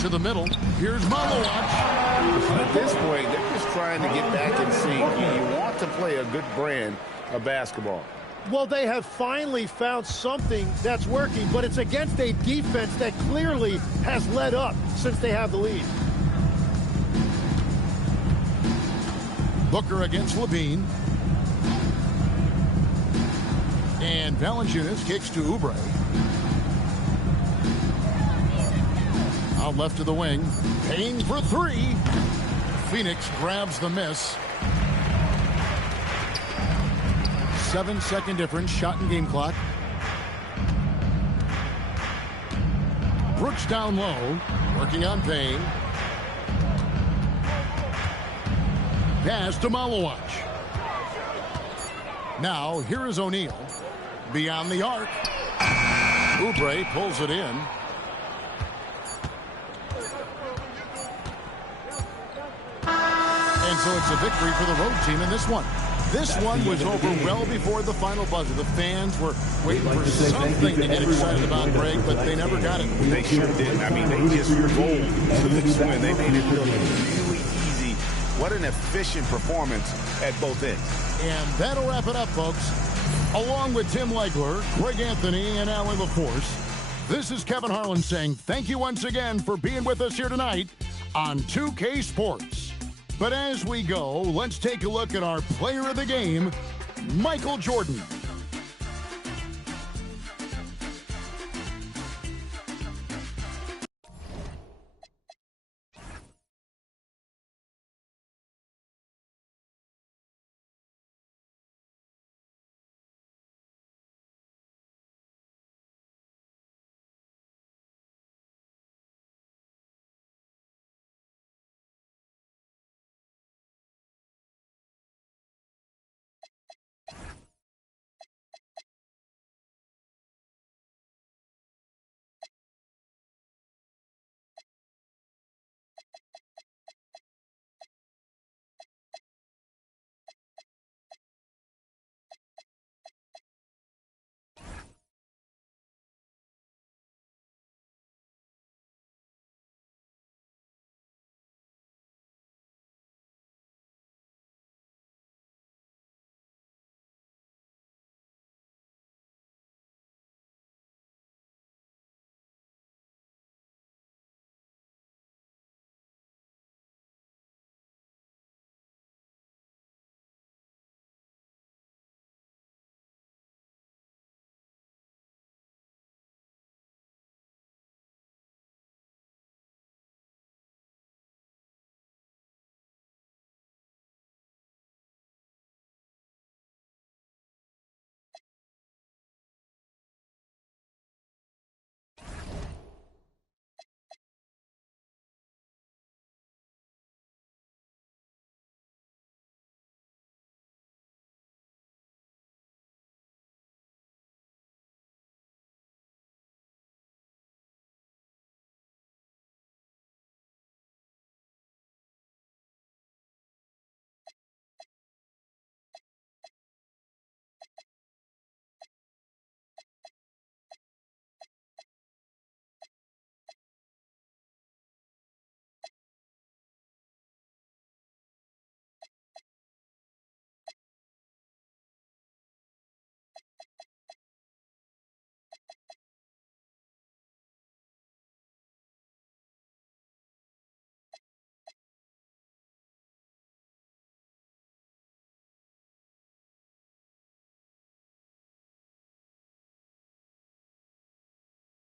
To the middle. Here's Malowatch. At this point, they're just trying to get back in sync. You want to play a good brand of basketball. Well, they have finally found something that's working, but it's against a defense that clearly has let up since they have the lead. Booker against Levine. And Valanciunas kicks to Oubre. Out left to the wing. Payne for 3. Phoenix grabs the miss. 7-second difference, shot and game clock. Brooks down low, working on Payne. Pass to Malowatch. Now, here is O'Neal. Beyond the arc. Oubre pulls it in. And so it's a victory for the road team in this one. This one was over well before the final buzzer. The fans were waiting for something to get excited about, Greg, but they never got it. They sure didn't. I mean, they just rolled to this win. They made it look really easy. What an efficient performance at both ends. And that'll wrap it up, folks. Along with Tim Legler, Greg Anthony, and Alan LaForce, this is Kevin Harlan saying thank you once again for being with us here tonight on 2K Sports. But as we go, let's take a look at our player of the game, Michael Jordan.